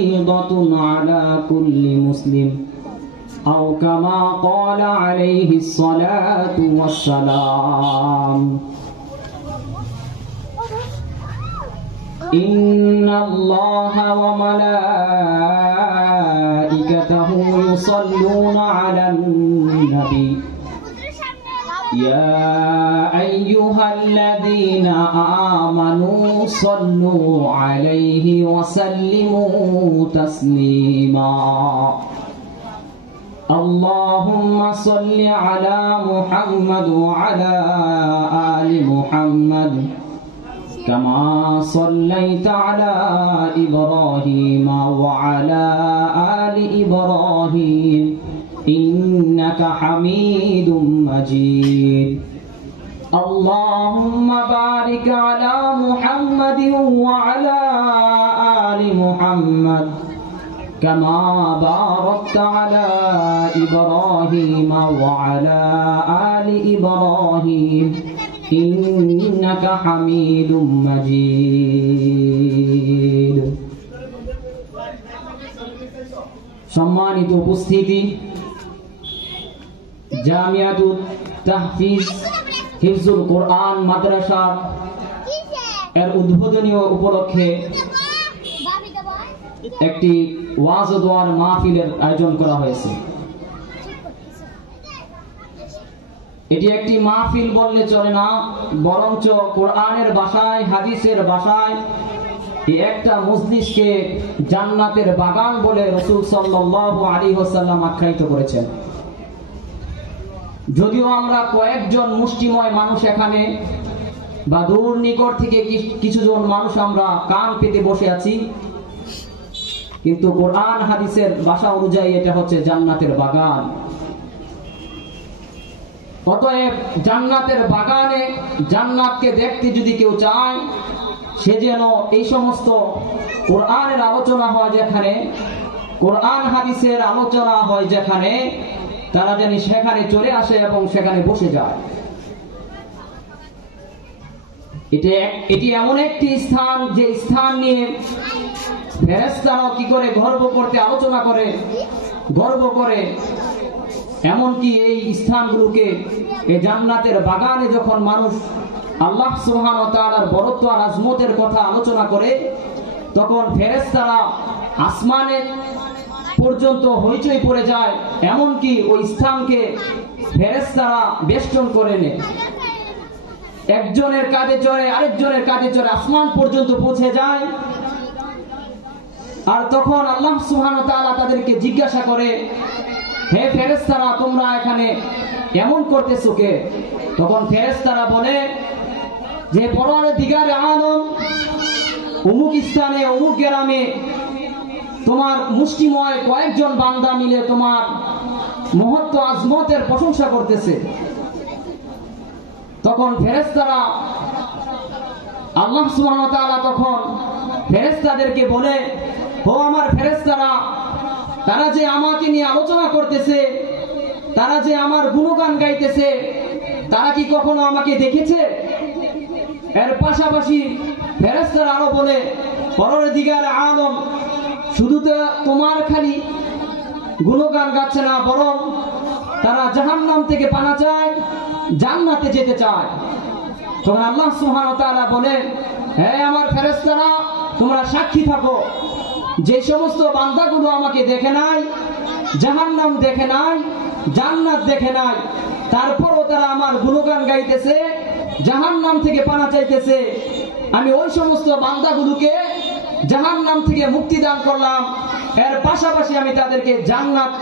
فريضة على كل مسلم أو كما قال عليه الصلاة والسلام إن الله وملائكته يصلون على النبي يا أيها الذين آمنوا صلوا عليه وسلموا تسليما اللهم صل على محمد وعلى آل محمد كما صليت على إبراهيم وعلى آل إبراهيم إنك حميد مجيد اللهم بارك على محمد وعلى آل محمد كما باركت على إبراهيم وعلى آل إبراهيم إنك حميد مجيد সম্মানিত উপস্থিতি জামিয়াতুত তাহফিজ হিফজুল কোরআন মাদ্রাসা এর উদ্বোধনী উপলক্ষে একটি ওয়াজ ও দোয়ার মাহফিলের আয়োজন করা হয়েছে। এটি একটি মাহফিল বললে চলে না, বরঞ্চ কোরআনের ভাষায় হাদিসের ভাষায় একটা মজলিসকে জান্নাতের বাগান বলে রাসূল সাল্লাল্লাহু আলাইহি ওয়াসাল্লাম আখ্যায়িত করেছেন। যদিও আমরা কয়েকজন মুষ্টিময় মানুষ এখানে বা দূর নিকট থেকে কিছুজন মানুষ আমরা কান পেতে বসে আছি, কিন্তু কোরআন হাদিসের ভাষা অনুযায়ী এটা হচ্ছে জান্নাতের বাগান। অতএব জান্নাতের বাগানে জান্নাতকে দেখতে যদি কেউ চায়, সে যেন এই সমস্ত কোরআনের আলোচনা হয় যেখানে, কোরআন হাদিসের আলোচনা হয় যেখানে, তারা যেন সেখানে চলে আসে এবং সেখানে বসে যায়। এটি এমন একটি স্থান যে স্থান নিয়ে ফেরেশতারাও কি করে গর্ব করতে আলোচনা করে, গর্ব করে। এমনকি এই স্থানগুলোকে এই জান্নাতের বাগানে যখন মানুষ আল্লাহ সুবহানাহু ওয়া তাআলার বরত্ব আর আজমতের কথা আলোচনা করে, তখন ফেরেশতারা আসমানে পর্যন্ত হইচই পড়ে যায়। এমনকি ওই স্থানকে ফেরেশতারা বেষ্টন করে নেয়, একজনের কাঁধে চড়ে আরেকজনের কাঁধে চড়ে আসমান পর্যন্ত পৌঁছে যায়। আর তখন আল্লাহ সুবহানাহু ওয়া তাআলা তাদেরকে জিজ্ঞাসা করে, হে ফেরেশতারা, তোমরা এখানে এমন করতেছো কে? তখন ফেরেশতারা বলে যে পরওয়ারদিগারে আলম অমুক স্থানে অমুক গ্রামে তোমার মুষ্টিময় কয়েকজন বান্দা মিলে তোমার মহত্ব আজমতের প্রশংসা করতেছে। তখন ফেরেশতারা আল্লাহ সুবহানাহু ওয়া তাআলা তখন ফেরেশতাদেরকে বলে, ও আমার ফেরেশতারা, তারা যে আমাকে নিয়ে আলোচনা করতেছে, তারা যে আমার গুণগান গাইতেছে, তারা কি কখনো আমাকে দেখেছে? এর পাশাপাশি ফেরেশতারা আরো বলে, পরওয়ারদিগারে আলম শুধু তো তোমার খালি গুণগান গাচ্ছে না, বরং তারা জাহান্নাম থেকে পানা চায়, জান্নাতে যেতে চায়। তখন আল্লাহ সুবহানাহু ওয়া তাআলা বলে, হে আমার ফেরেশতারা, তোমরা সাক্ষী থাকো, যে সমস্ত বান্দাগুলো আমাকে দেখে নাই, জাহান্নাম দেখে নাই, জান্নাত দেখে নাই, তারপরও তারা আমার গুণগান গাইতেছে, জাহান্নাম থেকে পানা চাইতেছে, আমি ওই সমস্ত বান্দাগুলোকে জাহান্নাম থেকে মুক্তি দান করলাম, এর পাশাপাশি আমি তাদেরকে জান্নাত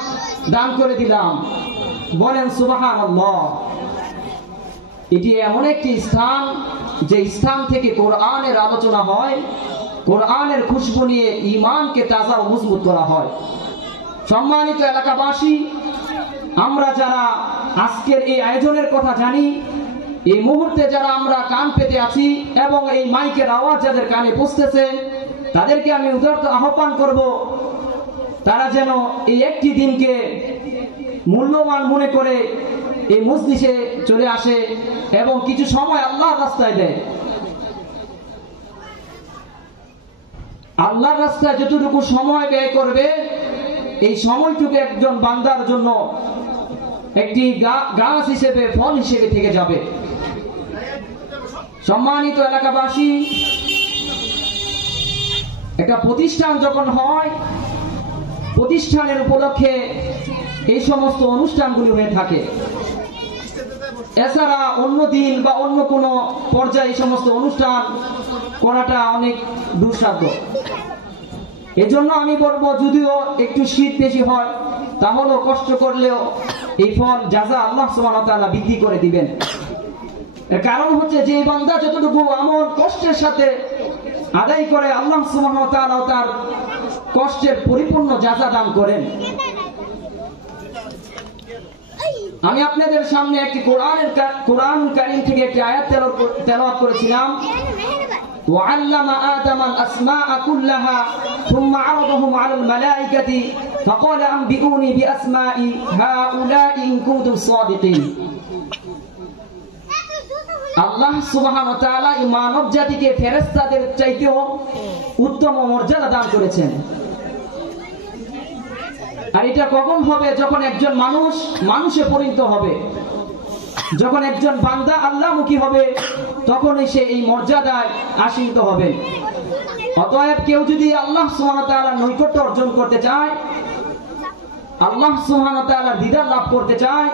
দান করে দিলাম। বলেন সুবহানাল্লাহ। এটি এমন একটি স্থান যে স্থান থেকে কোরআনের আলোচনা হয়, কোরআনের খুশবু নিয়ে ঈমানকে তাজা ও মজবুত করা হয়। সম্মানিত এলাকাবাসী, আমরা যারা আজকের এই আয়োজনের কথা জানি, এই মুহূর্তে যারা আমরা কান পেতে আছি এবং এই মাইকের আওয়াজ যাদের কানে পৌঁছতেছে, তাদেরকে আমি উদারত আহ্বান করব, তারা যেন এই একটি দিনকে মূল্যবান মনে করে এই মজলিসে চলে আসে এবং কিছু সময় আল্লাহর রাস্তায় দেয়। আল্লাহর রাস্তায় যতটুকু সময় ব্যয় করবে, এই সময়টুকু একজন বান্দার জন্য একটি গাছ হিসেবে, ফল হিসেবে থেকে যাবে। সম্মানিত এলাকাবাসী, একটা প্রতিষ্ঠান যখন হয়, প্রতিষ্ঠানের উপলক্ষে এই সমস্ত অনুষ্ঠানগুলি হয়ে থাকে। এছাড়া অন্য দিন বা অন্য কোনো পর্যায়ে এই সমস্ত অনুষ্ঠান করাটা অনেক দুঃসাধ্য। এজন্য আমি বলবো, যদিও একটু শীত বেশি হয়, তাহলেও কষ্ট করলেও এই ফল জাযা আল্লাহ সুবহানাহু ওয়া তাআলা বৃদ্ধি করে দিবেন। এর কারণ হচ্ছে যে বান্দা যতটুকু আমল কষ্টের সাথে আদায় করে, আল্লাহ সুবহানাহু ওয়া তাআলা তার কষ্টের পরিপূর্ণ জাযা দান করেন। আমি আপনাদের সামনে একটি কোরআনুল কারীম থেকে একটি আয়াত তেলাওয়াত করেছিলাম। وعلم آدم الأسماء كلها ثم عرضهم على الملائكة فقال أنبئوني بأسماء هؤلاء إن كنتم صادقين। আল্লাহ সুবহানাহু ওয়া তাআলা এই মানব জাতিকে ফেরেশতাদের চাইতেও উত্তম মর্যাদা দান করেছেন। আর এটা কখন হবে? যখন একজন মানুষে পরিণত হবে, যখন একজন বান্দা আল্লাহমুখী হবে, তখনই সে এই মর্যাদায় আসীন হবে। অতএব কেউ যদি আল্লাহ সুবহানাহু ওয়া তাআলার নৈকট্য অর্জন করতে চায়, আল্লাহ সুবহানাহু ওয়া তাআলার দিদার লাভ করতে চায়,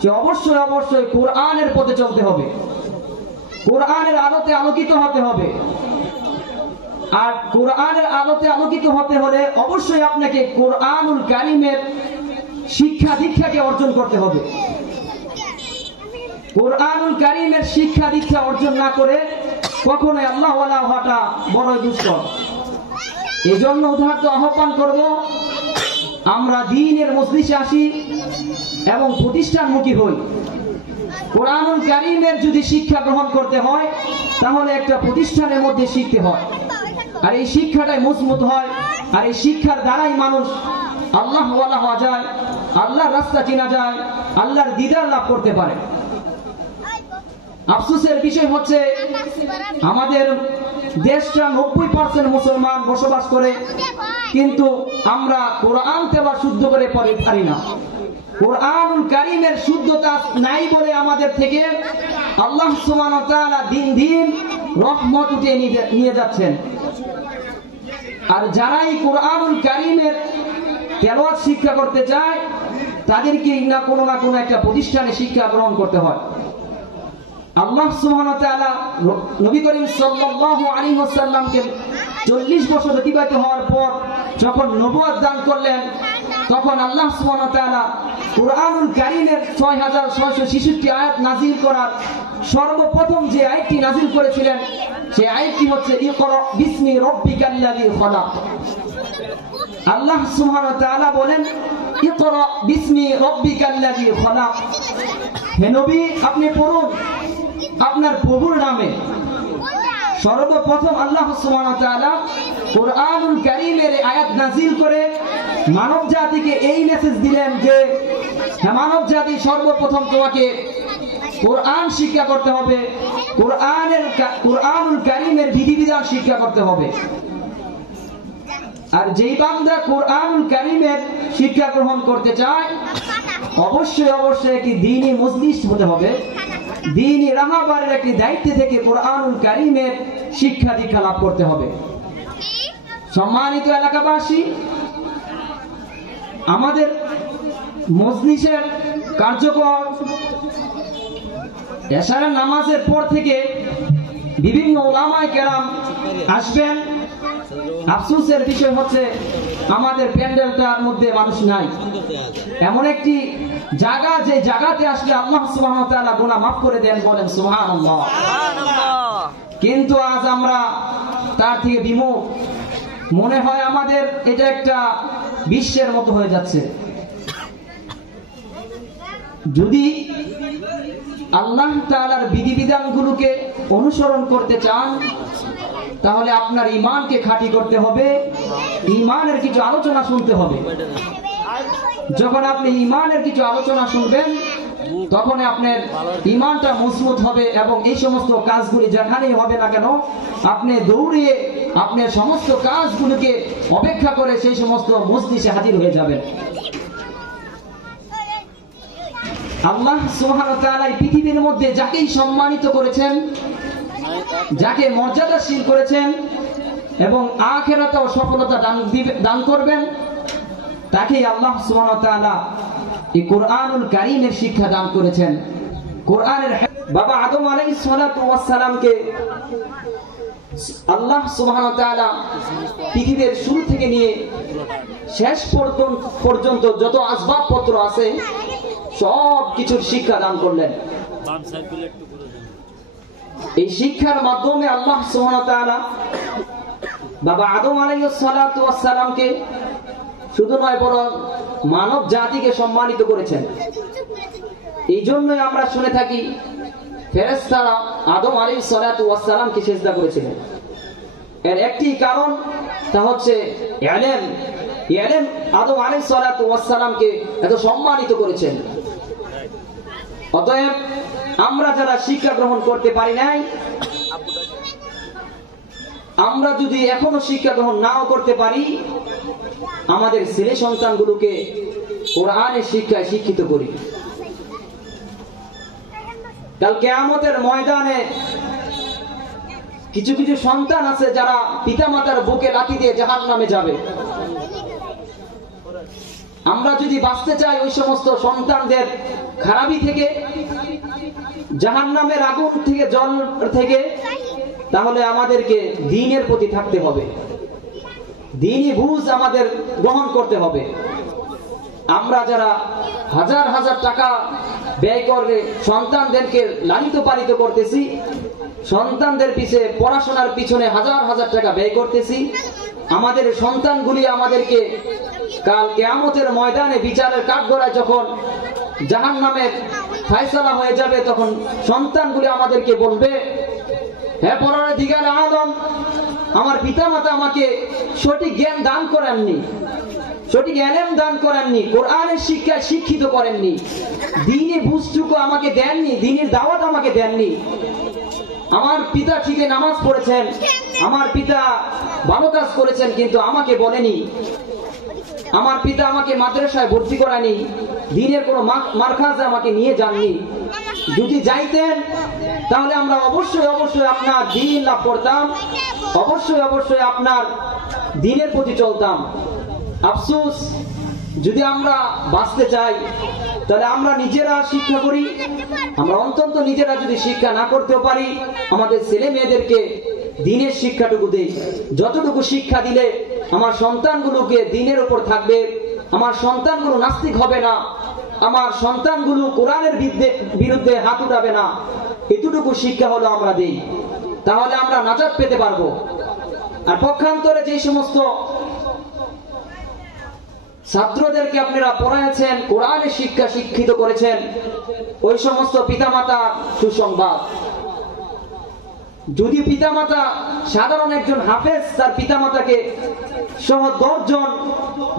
সে অবশ্যই কোরআনের পথে চলতে হবে, কোরআনের আলোতে আলোকিত হতে হবে। আর কোরআনের আলোতে আলোকিত হতে হলে অবশ্যই আপনাকে কোরআনুল কারীমের শিক্ষা দীক্ষাকে অর্জন করতে হবে। কোরআনুল কারীমের শিক্ষা দীক্ষা অর্জন না করে কখনোই আল্লাহ ওয়ালা হওয়াটা বড়ই দুষ্কর। এজন্য উদাহরণ আহ্বান করব, আমরা দ্বীনের মজলিসে আসি এবং প্রতিষ্ঠানমুখী হই। কোরআনুল কারীমের যদি শিক্ষা গ্রহণ করতে হয়, তাহলে একটা প্রতিষ্ঠানের মধ্যে শিখতে হয়, আর এই শিক্ষাটাই মজবুত হয়। আর এই শিক্ষার দ্বারাই মানুষ আল্লাহ ওয়ালা হওয়া যায়, আল্লাহর রাস্তা চেনা যায়, আল্লাহর দিদার লাভ করতে পারে। আফসোসের বিষয় হচ্ছে, আমাদের দেশটা 90% মুসলমান বসবাস করে, কিন্তু আমরা কোরআন তেলাওয়াত শুদ্ধ করে পারি না। কোরআনুল কারীমের শুদ্ধতা নাই বলে আমাদের থেকে আল্লাহ সুবহানাহু ওয়া তাআলা দিন রহমত উঠিয়ে নিয়ে যাচ্ছেন। আর যারাই কোরআনুল কারীমের তেলাওয়াত শিক্ষা করতে চায়, তাদেরকে কোনো না কোনো একটা প্রতিষ্ঠানে শিক্ষা গ্রহণ করতে হয়। আল্লাহ সুবহানাহু ওয়া তাআলা নবী করিম সাল্লাল্লাহু আলাইহি ওয়াসাল্লামকে 40 বছর অতিবাহিত হওয়ার পর যখন নবুয়ত দান করলেন, তখন আল্লাহ সুবহানাহু ওয়া তাআলা কোরআনুল কারীমের 6666 আয়াত নাযিল করার সর্বপ্রথম যে আয়াতটি নাযিল করেছিলেন, সেই আয়াতটি হচ্ছে ইকরা বিসমি রাব্বিকাল্লাযী খলাক। আল্লাহ সুবহানাহু ওয়া তাআলা বলেন, ইকরা বিসমি রাব্বিকাল্লাযী খলাক। হে নবী, আপনি পড়ুন আপনার প্রভুর নামে। সর্বপ্রথম আল্লাহ সুবহানাহু ওয়া তাআলা কোরআনুল কারীমের আয়াত নাযিল করে মানব জাতিকে এই মেসেজ দিলেন যে, হে মানব জাতি, সর্বপ্রথম তোমাকে কোরআন শিক্ষা করতে হবে, কোরআনুল কারীমের বিধিবিধান শিক্ষা করতে হবে। আর যেই বান্দা কোরআনুল কারীমের শিক্ষা গ্রহণ করতে চায়, অবশ্যই একটি দ্বীনি মজলিস হতে হবে, দ্বীনি রাহবারের একটি দায়িত্ব থেকে কোরআনুল কারীমের শিক্ষা দীক্ষা লাভ করতে হবে। সম্মানিত এলাকাবাসী, আমাদের মজলিসের কার্যকর এশারের নামাজের পর থেকে বিভিন্ন উলামায়ে কেরাম আসবেন। আফসোসের বিষয় হচ্ছে, আমাদের প্যান্ডেলটার মধ্যে মানুষ নাই। এমন একটি জায়গা, যে জায়গাতে আসলে আল্লাহ সুবহানাহু ওয়া তাআলা গুনাহ মাফ করে দেন, বলেন সুবহানাল্লাহ। কিন্তু আজ আমরা তার থেকে বিমুখ। মনে হয় আমাদের এটা একটা বিশ্বের মতো হয়ে যাচ্ছে। যদি আল্লাহ তাআলার বিধিবিধানগুলোকে অনুসরণ করতে চান, তাহলে আপনার ঈমানকে খাঁটি করতে হবে, ঈমানের কিছু আলোচনা শুনতে হবে। যখন আপনি ঈমানের কিছু আলোচনা শুনবেন, তখন আপনার ঈমানটা মজবুত হবে এবং এই সমস্ত কাজগুলি যেখানেই হবে না কেন আপনি দৌড়িয়ে আপনার সমস্ত কাজগুলোকে অপেক্ষা করে সেই সমস্ত মজলিসে হাজির হয়ে যাবেন। আল্লাহ সুবহানাহু ওয়া তাআলা পৃথিবীর মধ্যে যাকেই সম্মানিত করেছেন, যাকে মর্যাদাশীল করেছেন এবং আখিরাতেও সফলতা দান করবেন, তাকেই আল্লাহ সুবহানাহু ওয়া তাআলা এই কোরআনুল কারীমের শিক্ষা দান করেছেন। কোরআনের বাবা আদম আলাইহিস সালাতু ওয়াস সালামকে আল্লাহ সুবহানাহু ওয়া তাআলা পৃথিবীর শুরু থেকে নিয়ে শেষ পর্যন্ত যত আসবাবপত্র আছে সব কিছুর শিক্ষা দান করলেন। এই শিক্ষার মাধ্যমে আল্লাহ সুবহানাহু ওয়া তাআলা বাবা আদম আলাইহিস সালাতু ওয়াস সালামকে শুধু নয় বরং মানব জাতিকে সম্মানিত করেছেন। এই জন্যই আমরা শুনে থাকি ফেরেশতারা আদম আলাইহিস সালাতু ওয়াস সালামকে সিজদা করেছিলেন। এর একটি কারণ তা হচ্ছে ইলম আদম আলাইহিস সালাতু ওয়াস সালামকে এত সম্মানিত করেছেন। অতএব আমরা যারা শিক্ষা গ্রহণ করতে পারি নাই, আমরা যদি এখনো শিক্ষা গ্রহণ নাও করতে পারি, আমাদের ছেলে সন্তানগুলোকে কোরআনের শিক্ষায় শিক্ষিত করি। কাল কিয়ামতের ময়দানে কিছু কিছু সন্তান আছে যারা পিতামাতার বুকে লাথি দিয়ে জাহান্নামে যাবে। আমরা যদি বাঁচতে চাই ওই সমস্ত সন্তানদের খারাপি থেকে, জাহান্নামের আগুন থেকে, জল থেকে, তাহলে আমাদেরকে দ্বীনের প্রতি থাকতে হবে, দ্বীনি বুঝ আমাদের গ্রহণ করতে হবে। আমরা যারা হাজার হাজার টাকা ব্যয় করে সন্তানদেরকে লালিত পালিত করতেছি, সন্তানদের পিছে পড়াশোনার পিছনে হাজার হাজার টাকা ব্যয় করতেছি, আমাদের সন্তানগুলি আমাদেরকে কাল কিয়ামতের ময়দানে বিচারের কাঠগড়ায় যখন জাহান্নামের ফায়সালা হয়ে যাবে, তখন সন্তানগুলি আমাদেরকে বলবে, হে পরওয়ারদিগার আলম, আমার পিতামাতা আমাকে সঠিক জ্ঞান দান করেননি, সঠিক ইলম দান করেননি, কোরআনের শিক্ষায় শিক্ষিত করেননি, দ্বীনি বুঝটুকু আমাকে দেননি, দ্বীনের দাওয়াত আমাকে দেননি। আমার পিতা ঠিকই নামাজ পড়েছেন, আমার পিতা ভালো কাজ করেছেন, কিন্তু আমাকে বলেনি, আমার পিতা আমাকে মাদ্রাসায় ভর্তি করায়নি, দ্বীনের কোনো মারকাজে আমাকে নিয়ে যাননি। যদি যাইতেন তাহলে আমরা অবশ্যই অবশ্যই আপনার দ্বীন লাভ করতাম, অবশ্যই অবশ্যই আপনার দ্বীনের প্রতি চলতাম। আফসোস, যদি আমরা বাঁচতে চাই তাহলে আমরা নিজেরা শিক্ষা করি। আমরা অন্তত নিজেরা যদি শিক্ষা না করতেও পারি, আমাদের ছেলে মেয়েদেরকে দ্বীনের শিক্ষাটুকু দেই। যতটুকু শিক্ষা দিলে আমার সন্তানগুলোকে দ্বীনের উপর থাকবে, আমার সন্তানগুলো নাস্তিক হবে না, আমার সন্তানগুলো কোরআনের বিরুদ্ধে হাত উঠাবে না, এতটুকু শিক্ষা হলো আমরা দেই, তাহলে আমরা নাজাত পেতে পারবো। আর পক্ষান্তরে যে সমস্ত ছাত্রদেরকে আপনারা পড়াইছেন, কোরআনের শিক্ষা শিক্ষিত করেছেন, ওই সমস্ত পিতামাতা সুসংবাদ, যদি পিতামাতা সাধারণ একজন হাফেজ তার পিতামাতাকে সহ 10 জন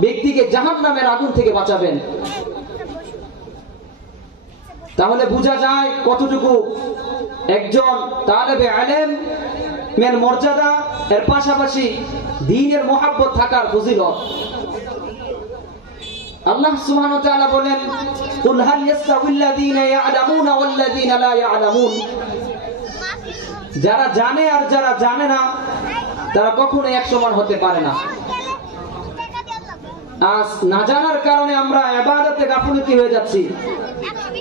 ব্যক্তিকে জাহান্নামের আগুন থেকে বাঁচাবেন, তাহলে বোঝা যায় কতটুকু একজন তালেবে ইলমের মর্যাদা, এর পাশাপাশি দ্বীনের মহব্বত থাকার ফজিলত। আল্লাহ সুবহানাহু ওয়া তাআলা বলেন, কুল হাল ইয়াস্তাউল্লাযীনা ইয়া'লামুনা ওয়াল্লাযীনা লা ইয়া'লামুন, যারা জানে আর যারা জানে না তারা কখনো এক সমান হতে পারে না। আজ না জানার কারণে আমরা ইবাদতে গাফিলতি হয়ে যাচ্ছি,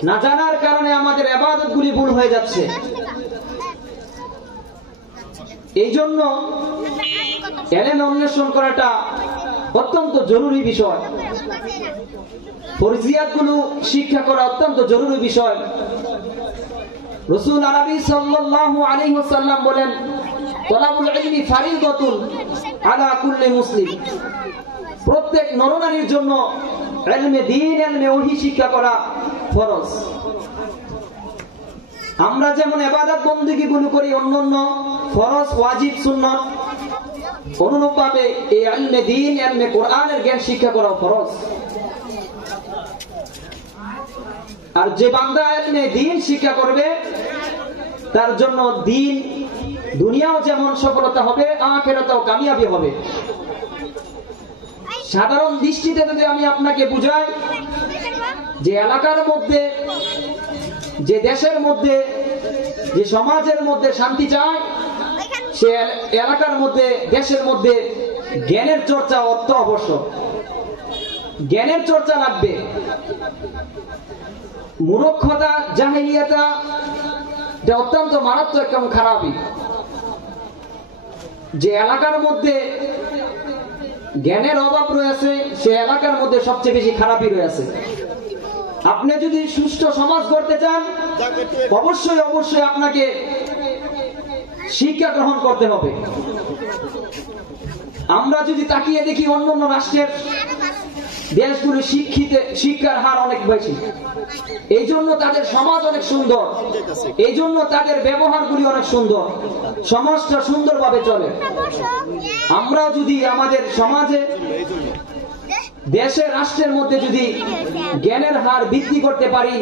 না জানার কারণে আমাদের ইবাদতগুলি ভুল হয়ে যাচ্ছে। এই জন্য ইলম অন্বেষণ করাটা অত্যন্ত জরুরি বিষয়, ফরজিয়াতগুলো শিক্ষা করা অত্যন্ত জরুরি বিষয়। রাসূল আরবি সাল্লাল্লাহু আলাইহি ওয়াসাল্লাম বলেন, তালাবুল ইলমি ফারিদাতুন আলা কুল্লি মুসলিম, প্রত্যেক নরনারীর জন্য ইলমে দ্বীন, ইলমে ওহী শিক্ষা করা ফরজ। আমরা যেমন ইবাদত বন্দেগীগুলো করি অন্যান্য ফরজ, ওয়াজিব, সুন্নাত, অনুরূপভাবে এই ইলমে দ্বীন, ইলমে কোরআনের জ্ঞান শিক্ষা করা ফরজ। আর যে বান্দা ইলমে দ্বীন শিক্ষা করবে তার জন্য দ্বীন দুনিয়াও যেমন সফলতা হবে, আখিরাতেও কামিয়াবি হবে। সাধারণ দৃষ্টিতে যদি আমি আপনাকে বুঝাই, যে এলাকার মধ্যে, যে দেশের মধ্যে, যে সমাজের মধ্যে শান্তি চায়, সে এলাকার মধ্যে, দেশের মধ্যে জ্ঞানের চর্চা অর্থ আবশ্যক। জ্ঞানের চর্চা লাগবে। মূর্খতা, জাহেলিয়াতা এটা অত্যন্ত মারাত্মক এবং খারাপই। যে এলাকার মধ্যে জ্ঞানের অভাব রয়েছে, সে এলাকার মধ্যে সবচেয়ে বেশি খারাপই রয়েছে। আপনি যদি সুষ্ঠু সমাজ গড়তে চান, অবশ্যই অবশ্যই আপনাকে শিক্ষা গ্রহণ করতে হবে। আমরা যদি তাকিয়ে দেখি অন্যান্য রাষ্ট্রের দেশগুলো শিক্ষার হার অনেক বেশি, এই জন্য তাদের সমাজ অনেক সুন্দর, এই জন্য তাদের ব্যবহারগুলি অনেক সুন্দর, সমাজটা সুন্দরভাবে চলে। আমরা যদি আমাদের সমাজে, দেশে, রাষ্ট্রের মধ্যে যদি জ্ঞানের হার বৃদ্ধি করতে পারি,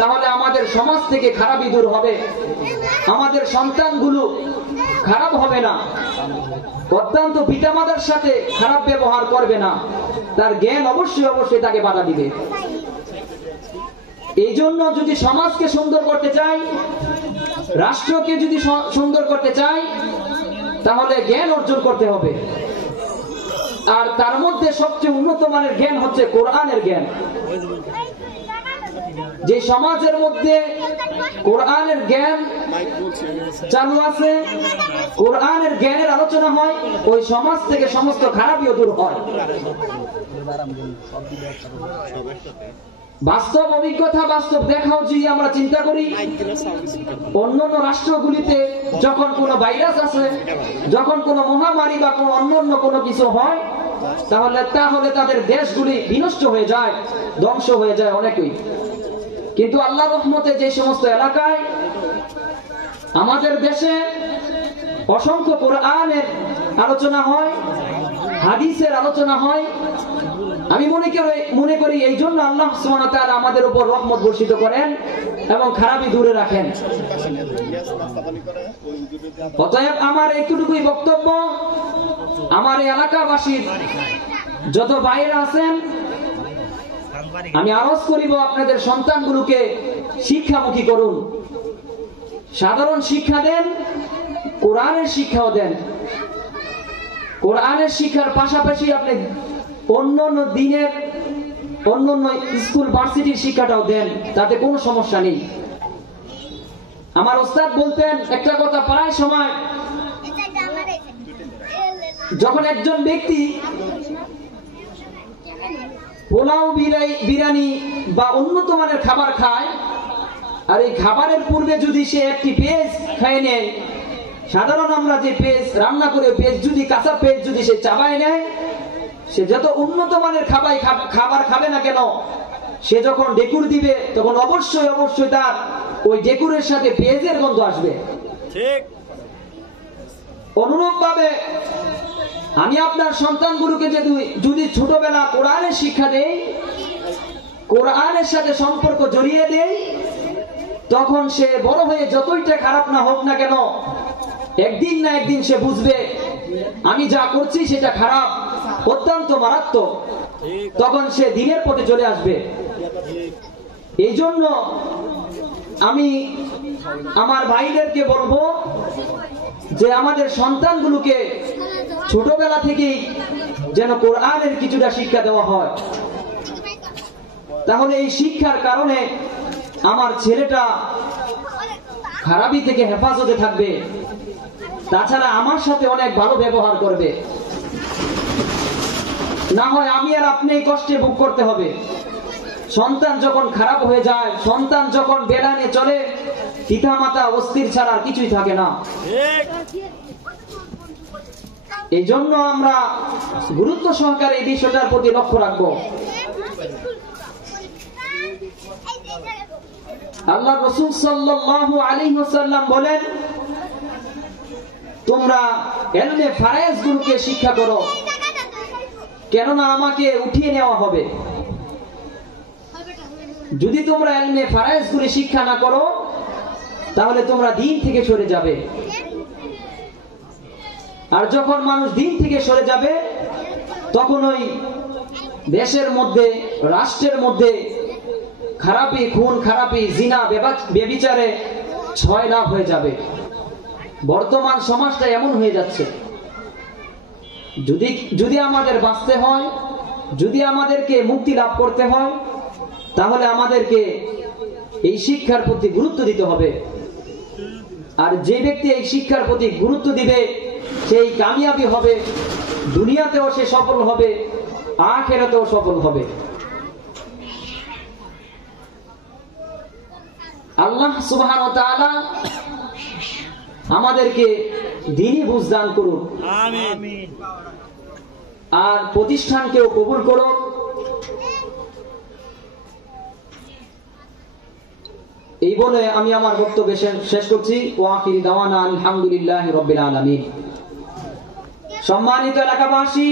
তাহলে আমাদের সমাজ থেকে খারাপই দূর হবে, আমাদের সন্তানগুলো খারাপ হবে না, অত্যন্ত পিতামাতার সাথে খারাপ ব্যবহার করবে না, তার জ্ঞান অবশ্যই অবশ্যই তাকে বাধা দিবে। এই জন্য যদি সমাজকে সুন্দর করতে চাই, রাষ্ট্রকে যদি সুন্দর করতে চাই, তাহলে জ্ঞান অর্জন করতে হবে। আর তার মধ্যে সবচেয়ে উন্নত মানের জ্ঞান হচ্ছে কোরআনের জ্ঞান। যে সমাজের মধ্যে কোরআনের জ্ঞান চালু আছে, কোরআনের জ্ঞানের আলোচনা হয়, ওই সমাজ থেকে সমস্ত খারাপিও দূর হয়। বাস্তব অভিজ্ঞতা, বাস্তব দেখাও যদি আমরা চিন্তা করি, অন্যান্য রাষ্ট্রগুলিতে যখন কোনো ভাইরাস আছে, যখন কোনো মহামারী বা কোনো অন্যান্য কোনো কিছু হয়, তাহলে তাদের দেশগুলি বিনষ্ট হয়ে যায়, ধ্বংস হয়ে যায় অনেকই। কিন্তু আল্লাহর রহমতে যে সমস্ত এলাকায়, আমাদের দেশে অসংখ্য কোরআনের আলোচনা হয়, হাদিসের আলোচনা হয়, আমি মনে করি এই জন্য আল্লাহ সুবহানাহু ওয়া তাআলা আমাদের উপর রহমত বর্ষিত করেন এবং খারাপই দূরে রাখেন। অতএব আমার একটুটুকুই বক্তব্য, আমার এই এলাকাবাসীর যত ভাইরা আছেন, আমি আরজ করিব আপনাদের সন্তানগুলোকে শিক্ষামুখী করুন, সাধারণ শিক্ষা দেন, কোরআনের শিক্ষাও দেন। কোরআনের শিক্ষার পাশাপাশি আপনি অন্যান্য দিনের, অন্যান্য স্কুল ভার্সিটির শিক্ষাটাও দেন, তাতে কোনো সমস্যা নেই। আমার ওস্তাদ বলতেন একটা কথা প্রায় সময়, যখন একজন ব্যক্তি পোলাও, বিরিয়ানি বা উন্নত মানের খাবার খায়, আর এই খাবারের পূর্বে যদি সে একটি পেঁয়াজ খায় নেয়, সাধারণ আমরা যে পেঁয়াজ রান্না করে পেঁয়াজ যদি, কাঁচা পেঁয়াজ যদি সে চাবায় নেয়, সে যত উন্নত মানের খাবার খাবে না কেন, সে যখন ডেকুর দিবে তখন অবশ্যই অবশ্যই তার ওই ডেকুরের সাথে পেঁয়াজের গন্ধ আসবে। ঠিক অনুরূপ ভাবে আমি আপনার সন্তানগুলোকে যদি ছোটবেলা কোরআনের শিক্ষা দেই, কোরআনের সাথে সম্পর্ক জড়িয়ে দেই, তখন সে বড় হয়ে যতইটা খারাপ না হোক না কেন, একদিন না একদিন সে বুঝবে আমি যা করছি সেটা খারাপ, অত্যন্ত মারাত্মক, তখন সে দ্বীনের পথে চলে আসবে। এই জন্য আমি আমার ভাইদেরকে বলবো যে আমাদের সন্তানগুলোকে ছোটবেলা থেকেই যেন কোরআনের কিছুটা শিক্ষা দেওয়া হয়, তাহলে এই শিক্ষার কারণে আমার ছেলেটা খারাপি থেকে হেফাজতে থাকবে, তাছাড়া আমার সাথে অনেক ভালো ব্যবহার করবে। না হয় আমি আর আপনি কষ্টে ভোগ করতে হবে। সন্তান যখন খারাপ হয়ে যায়, সন্তান যখন বেড়ানে চলে, পিতা মাতা অস্থির ছাড়া কিছুই থাকে না। এই জন্য আমরা গুরুত্ব সহকারে এই বিষয়টার প্রতি লক্ষ্য রাখবো। আল্লাহ রাসূল সাল্লাল্লাহু আলাইহি ওয়াসাল্লাম বলেন, তোমরা ইলমে ফারায়েজ গুলোকে শিক্ষা করো, কেননা আমাকে উঠিয়ে নেওয়া হবে। যদি তোমরা ইলমে ফারায়েজগুলি শিক্ষা না করো তাহলে তোমরা দ্বীন থেকে সরে যাবে। আর যখন মানুষ দ্বীন থেকে সরে যাবে তখন ওই দেশের মধ্যে, রাষ্ট্রের মধ্যে খারাপি, খুন খারাপি, জিনা, ব্যভিচারে ছয় লাভ হয়ে যাবে। বর্তমান সমাজটা এমন হয়ে যাচ্ছে। যদি আমাদের বাঁচতে হয়, যদি আমাদেরকে মুক্তি লাভ করতে হয়, তাহলে আমাদেরকে এই শিক্ষার প্রতি গুরুত্ব দিতে হবে। আর যে ব্যক্তি এই শিক্ষার প্রতি গুরুত্ব দিবে সেই কামিয়াবি হবে, দুনিয়াতেও সে সফল হবে, আখিরাতেও সফল হবে। আল্লাহ সুবহানাহু ওয়া তাআলা আমাদেরকে দ্বীনি বুঝ দান করুন, আমিন। আর প্রতিষ্ঠানকেও কবুল করুন। এই বলে আমি আমার বক্তব্য শেষ করছি। ওয়া আখিরি দাওয়ানা আলহামদুলিল্লাহি রাব্বিল আলামিন। সম্মানিত এলাকাবাসী,